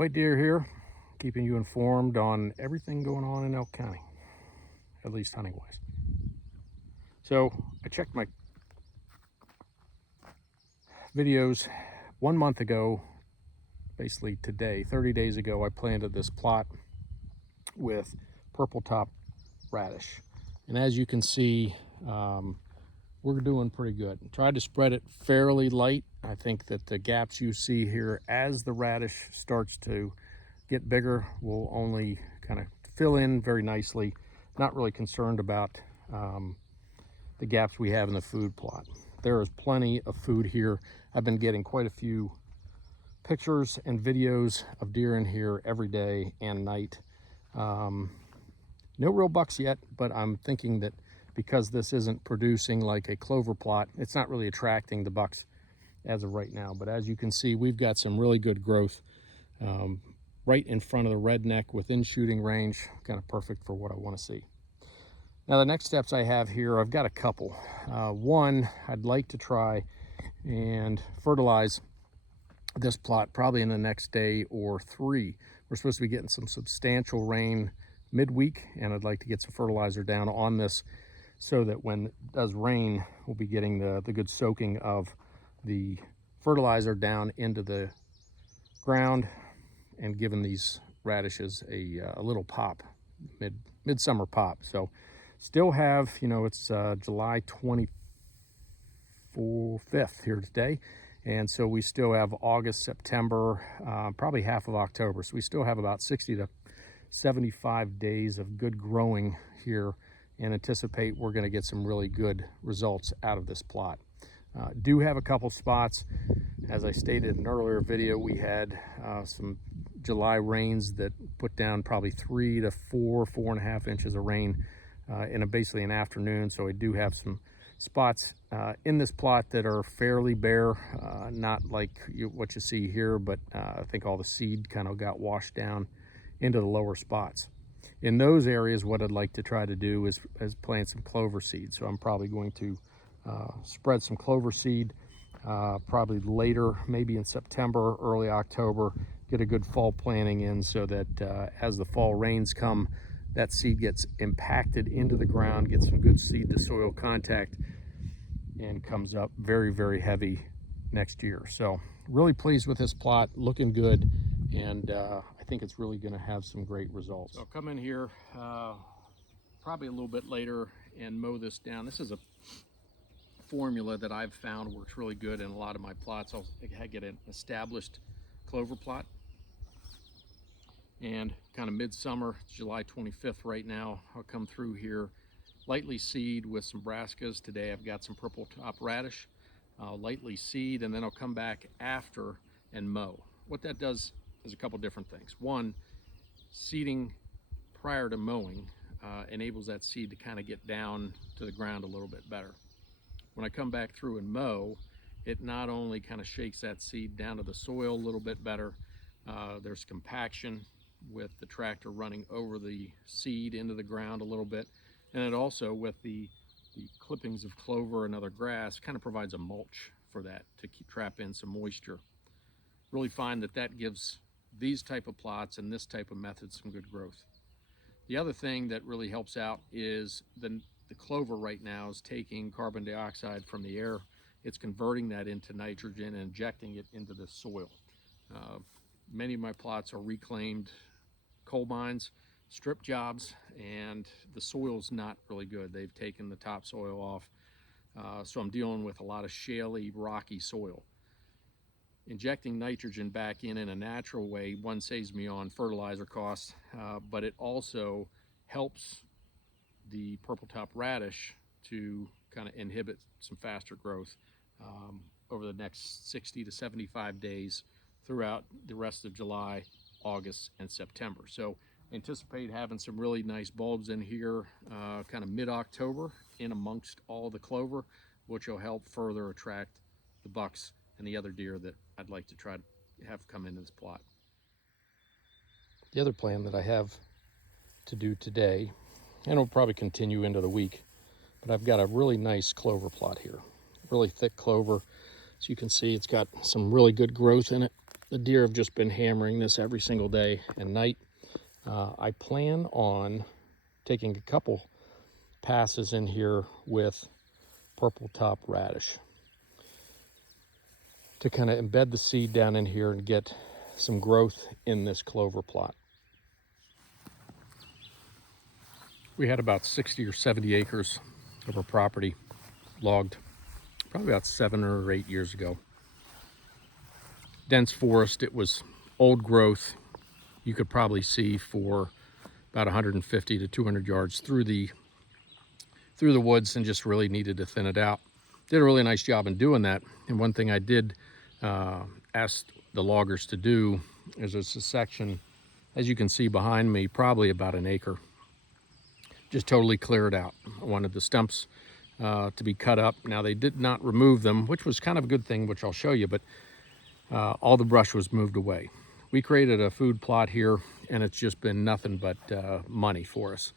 White Deer here, keeping you informed on everything going on in Elk County, at least hunting wise. So I checked my videos 1 month ago, basically today, 30 days ago. I planted this plot with purple top radish, and as you can see, we're doing pretty good. Tried to spread it fairly light. I think that the gaps you see here as the radish starts to get bigger will only kind of fill in very nicely. Not really concerned about the gaps we have in the food plot. There is plenty of food here. I've been getting quite a few pictures and videos of deer in here every day and night. No real bucks yet, but I'm thinking that because this isn't producing like a clover plot, it's not really attracting the bucks as of right now. But as you can see, we've got some really good growth right in front of the redneck within shooting range, kind of perfect for what I want to see. Now the next steps I have here, I've got a couple. One, I'd like to try and fertilize this plot probably in the next day or 3. We're supposed to be getting some substantial rain midweek, and I'd like to get some fertilizer down on this so that when it does rain, we'll be getting the good soaking of the fertilizer down into the ground and giving these radishes a little pop, midsummer pop. So still have, it's July 25th here today, and so we still have August, September, probably half of October. So we still have about 60 to 75 days of good growing here, and anticipate we're going to get some really good results out of this plot. Do have a couple spots. As I stated in an earlier video, we had some July rains that put down probably 3 to 4.5 inches of rain in basically an afternoon. So I do have some spots in this plot that are fairly bare, not like what you see here, but I think all the seed kind of got washed down into the lower spots. In those areas, what I'd like to try to do is plant some clover seed. So I'm probably going to spread some clover seed probably later, maybe in September, early October, get a good fall planting in so that as the fall rains come, that seed gets impacted into the ground, gets some good seed to soil contact, and comes up very, very heavy next year. So really pleased with this plot, looking good, and I think it's really going to have some great results. So I'll come in here probably a little bit later and mow this down. This is a formula that I've found works really good in a lot of my plots. I'll get an established clover plot, and kind of midsummer, July 25th right now, I'll come through here, lightly seed with some brassicas. Today I've got some purple top radish, lightly seed, and then I'll come back after and mow. What that does is a couple different things. One, seeding prior to mowing enables that seed to kind of get down to the ground a little bit better. When I come back through and mow, it not only kind of shakes that seed down to the soil a little bit better, there's compaction with the tractor running over the seed into the ground a little bit, and it also, with the clippings of clover and other grass, kind of provides a mulch for that to trap in some moisture. Really find that gives these type of plots and this type of method some good growth. The other thing that really helps out is the clover right now is taking carbon dioxide from the air. It's converting that into nitrogen and injecting it into the soil. Many of my plots are reclaimed coal mines, strip jobs, and the soil's not really good. They've taken the topsoil off, so I'm dealing with a lot of shaly, rocky soil. Injecting nitrogen back in a natural way, one, saves me on fertilizer costs, but it also helps the purple top radish to kind of inhibit some faster growth over the next 60 to 75 days throughout the rest of July, August, and September. So anticipate having some really nice bulbs in here kind of mid-October in amongst all the clover, which will help further attract the bucks and the other deer that I'd like to try to have come into this plot. The other plan that I have to do today, and it'll probably continue into the week, but I've got a really nice clover plot here, really thick clover. As you can see, it's got some really good growth in it. The deer have just been hammering this every single day and night. I plan on taking a couple passes in here with purple top radish to kind of embed the seed down in here and get some growth in this clover plot. We had about 60 or 70 acres of our property logged probably about 7 or 8 years ago. Dense forest, it was old growth. You could probably see for about 150 to 200 yards through the woods, and just really needed to thin it out. Did a really nice job in doing that. And one thing I did ask the loggers to do is there's a section, as you can see behind me, probably about an acre. Just totally clear it out. I wanted the stumps to be cut up. Now they did not remove them, which was kind of a good thing, which I'll show you, but all the brush was moved away. We created a food plot here, and it's just been nothing but money for us.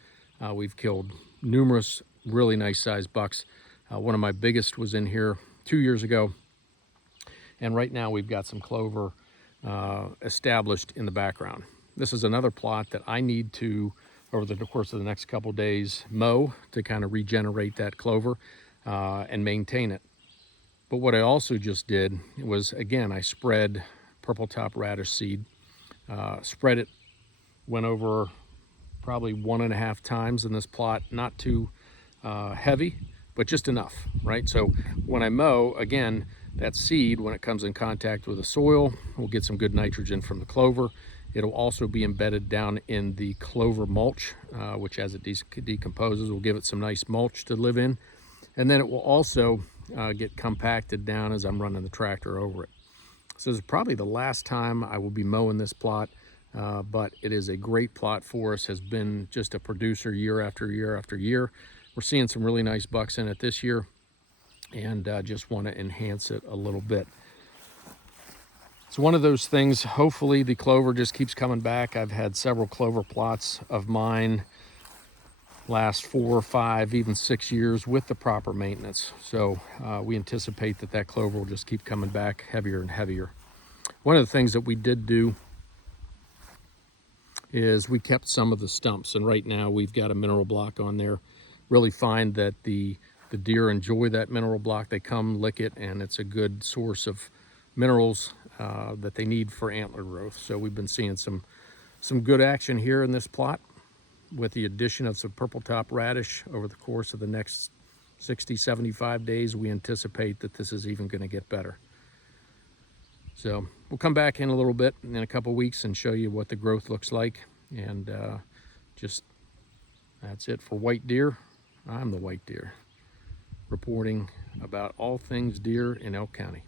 We've killed numerous really nice sized bucks. One of my biggest was in here 2 years ago. And right now we've got some clover established in the background. This is another plot that I need to, over the course of the next couple days, mow to kind of regenerate that clover and maintain it. But what I also just did was, again, I spread purple top radish seed, spread it, went over probably 1.5 times in this plot, not too heavy, but just enough, right? So when I mow, again, that seed, when it comes in contact with the soil, will get some good nitrogen from the clover. It'll also be embedded down in the clover mulch, which as it decomposes will give it some nice mulch to live in. And then it will also get compacted down as I'm running the tractor over it. So this is probably the last time I will be mowing this plot, but it is a great plot for us, has been just a producer year after year after year. We're seeing some really nice bucks in it this year, and just want to enhance it a little bit. It's one of those things, hopefully the clover just keeps coming back. I've had several clover plots of mine last 4 or 5, even 6 years with the proper maintenance. So we anticipate that that clover will just keep coming back heavier and heavier. One of the things that we did do is we kept some of the stumps, and right now we've got a mineral block on there. Really find that the deer enjoy that mineral block. They come, lick it, and it's a good source of minerals that they need for antler growth. So we've been seeing some good action here in this plot with the addition of some purple top radish over the course of the next 60, 75 days. We anticipate that this is even going to get better. So we'll come back in a little bit in a couple weeks and show you what the growth looks like. And just that's it for White Deer. I'm the White Deer, reporting about all things deer in Elk County.